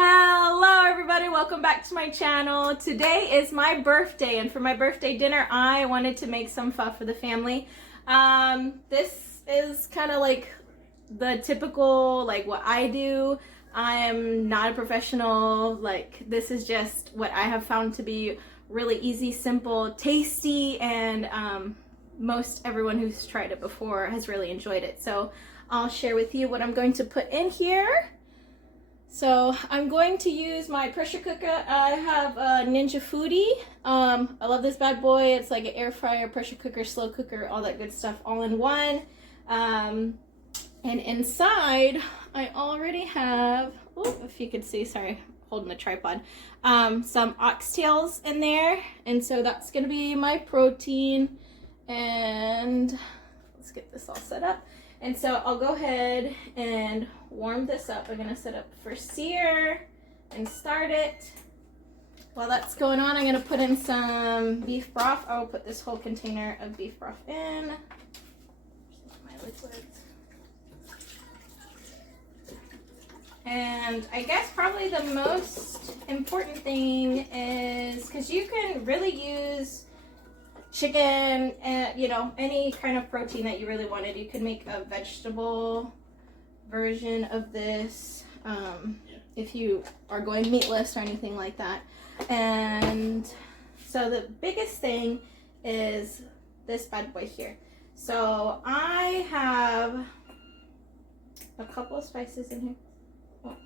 Hello everybody, welcome back to my channel. Today is my birthday, and for my birthday dinner I wanted to make some pho for the family. This is kind of like the typical, like what I do. I am not a professional, like this is just what I have found to be really easy, simple, tasty, and most everyone who's tried it before has really enjoyed it. So I'll share with you what I'm going to put in here. So I'm going to use my pressure cooker. I have a Ninjafoodi. I love this bad boy. It's like an air fryer, pressure cooker, slow cooker, all that good stuff all in one. And inside I already have, oh, if you could see, sorry, holding the tripod, some oxtails in there. And so that's going to be my protein. And let's get this all set up. And so I'll go ahead and warm this up. I'm gonna set up for sear and start it. While that's going on, I'm gonna put in some beef broth. I will put this whole container of beef broth in. My liquids. And I guess probably the most important thing is, because you can really use chicken and, you know, any kind of protein that you really wanted. You could make a vegetable version of this if you are going meatless or anything like that. And so the biggest thing is this bad boy here. So I have a couple of spices in here. Oh.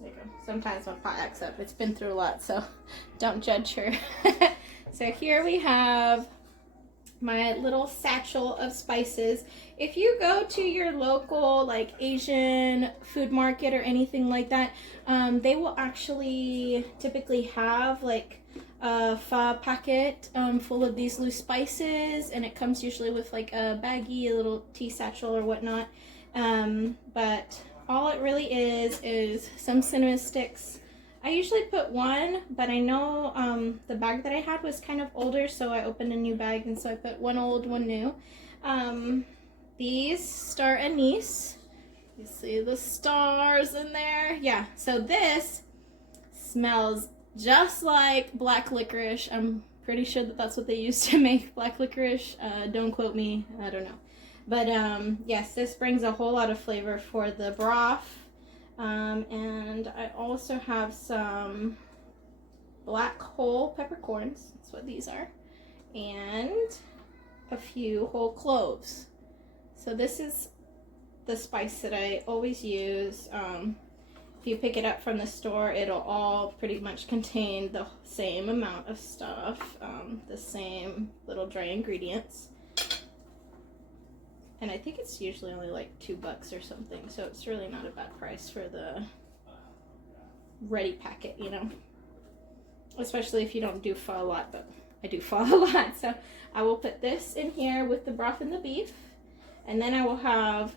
There you go. Sometimes my pot acts up. It's been through a lot, so don't judge her. So here we have my little satchel of spices. If you go to your local like Asian food market or anything like that, they will actually typically have like a pho packet full of these loose spices, and it comes usually with like a baggie, a little tea satchel or whatnot. But all it really is some cinnamon sticks. I usually put one, but I know the bag that I had was kind of older, so I opened a new bag, and so I put one old, one new. These star anise. You see the stars in there? Yeah, so this smells just like black licorice. I'm pretty sure that that's what they use to make black licorice. Don't quote me, I don't know. But yes, this brings a whole lot of flavor for the broth. And I also have some black whole peppercorns, that's what these are, and a few whole cloves. So this is the spice that I always use. If you pick it up from the store, it'll all pretty much contain the same amount of stuff, the same little dry ingredients. And I think it's usually only like $2 or something, so it's really not a bad price for the ready packet, you know. Especially if you don't do pho a lot, but I do pho a lot. So I will put this in here with the broth and the beef, and then I will have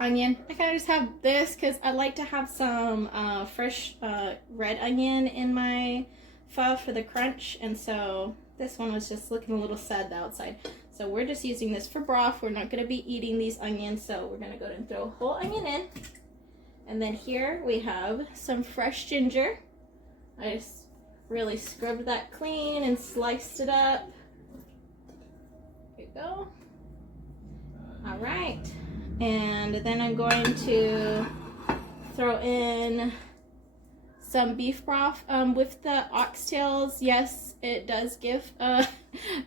onion. I kind of just have this because I like to have some fresh red onion in my pho for the crunch, and so this one was just looking a little sad the outside. So we're just using this for broth. We're not going to be eating these onions, so we're going to go ahead and throw a whole onion in. And then here we have some fresh ginger. I just really scrubbed that clean and sliced it up. There you go. All right. And then I'm going to throw in some beef broth with the oxtails. Yes, it does give a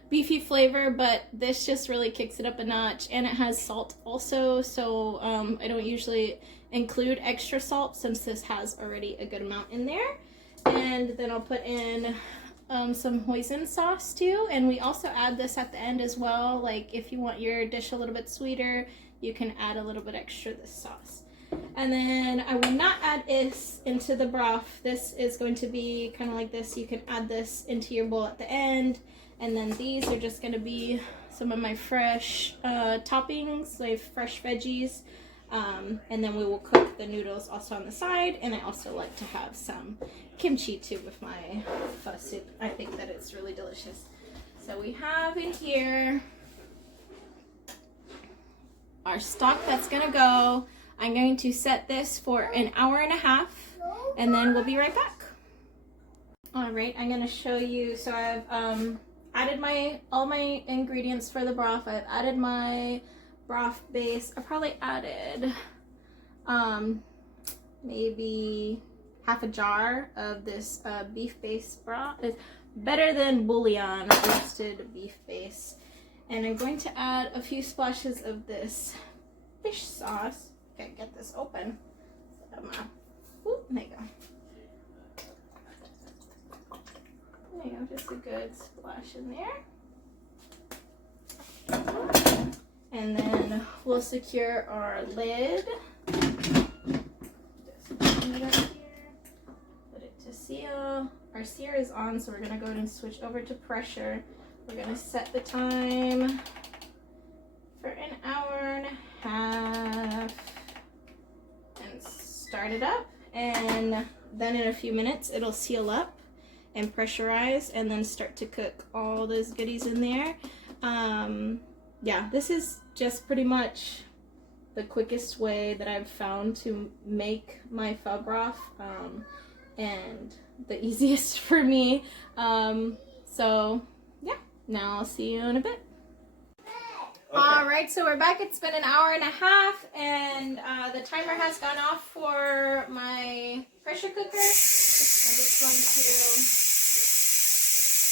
beefy flavor, but this just really kicks it up a notch, and it has salt also, so I don't usually include extra salt since this has already a good amount in there. And then I'll put in some hoisin sauce too, and we also add this at the end as well. Like if you want your dish a little bit sweeter, you can add a little bit extra this sauce. And then I will not add this into the broth. This is going to be kind of like this. You can add this into your bowl at the end. And then these are just going to be some of my fresh toppings, like fresh veggies. And then we will cook the noodles also on the side. And I also like to have some kimchi too with my pho soup. I think that it's really delicious. So we have in here our stock that's going to go. I'm going to set this for an hour and a half, and then we'll be right back. All right, I'm gonna show you. So I've added all my ingredients for the broth. I've added my broth base. I probably added maybe half a jar of this beef base broth. It's better than bouillon, roasted beef base. And I'm going to add a few splashes of this fish sauce. Okay, get this open. There you go. There you go, just a good splash in there. And then we'll secure our lid. Just open it up here. Put it to seal. Our sear is on, so we're gonna go ahead and switch over to pressure. We're gonna set the time for an hour and a half and start it up. And then in a few minutes, it'll seal up and pressurize and then start to cook all those goodies in there. Yeah, this is just pretty much the quickest way that I've found to make my pho broth, and the easiest for me. So yeah, now I'll see you in a bit. Okay. Alright, so we're back. It's been an hour and a half, and the timer has gone off for my pressure cooker. I'm just going to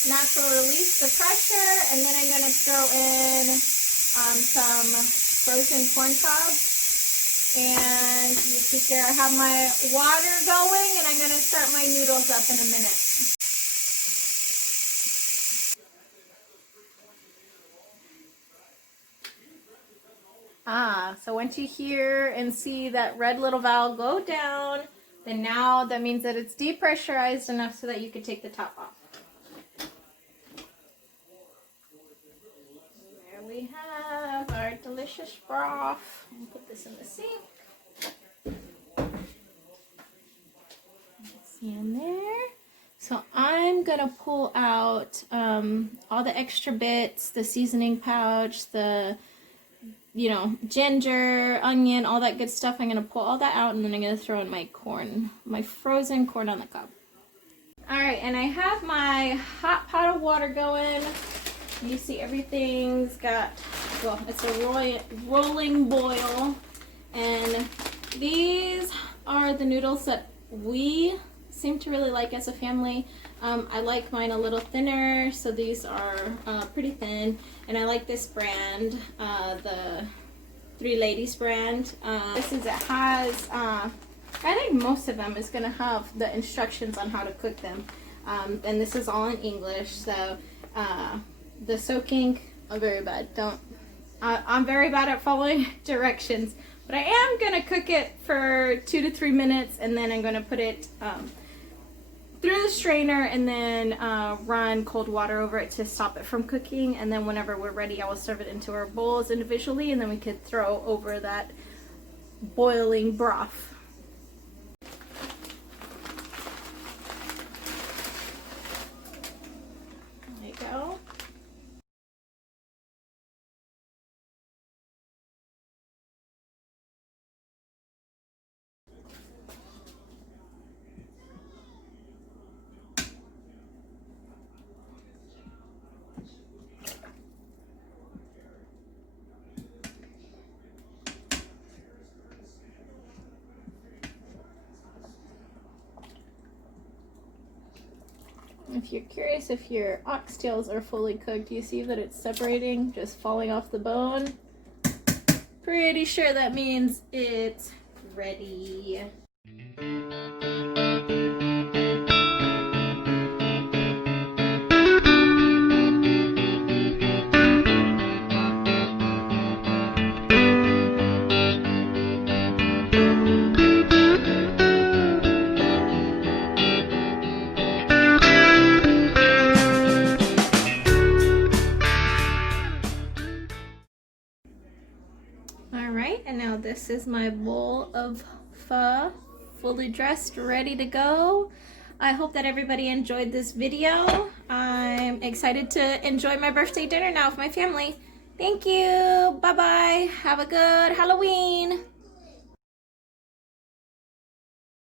natural release the pressure, and then I'm going to throw in some frozen corn cobs. And you see there I have my water going, and I'm going to start my noodles up in a minute. So once you hear and see that red little valve go down, then now that means that it's depressurized enough so that you can take the top off. There we have our delicious broth. I'll put this in the sink. See in there. So I'm gonna pull out all the extra bits, the seasoning pouch, the ginger, onion, all that good stuff. I'm going to pull all that out, and then I'm going to throw in my corn, my frozen corn on the cob. Alright, and I have my hot pot of water going. You see everything's got, well, it's a rolling boil. And these are the noodles that we seem to really like as a family. I like mine a little thinner, so these are pretty thin. And I like this brand, the Three Ladies brand. It has, I think most of them is going to have the instructions on how to cook them. And this is all in English, so the soaking, I'm very bad. I'm very bad at following directions. But I am going to cook it for 2 to 3 minutes, and then I'm going to put it through the strainer and then run cold water over it to stop it from cooking. And then whenever we're ready, I will serve it into our bowls individually, and then we could throw over that boiling broth. There you go. If you're curious if your oxtails are fully cooked, you see that it's separating, just falling off the bone. Pretty sure that means it's ready. Alright, and now this is my bowl of pho, fully dressed, ready to go. I hope that everybody enjoyed this video. I'm excited to enjoy my birthday dinner now with my family. Thank you. Bye-bye. Have a good Halloween.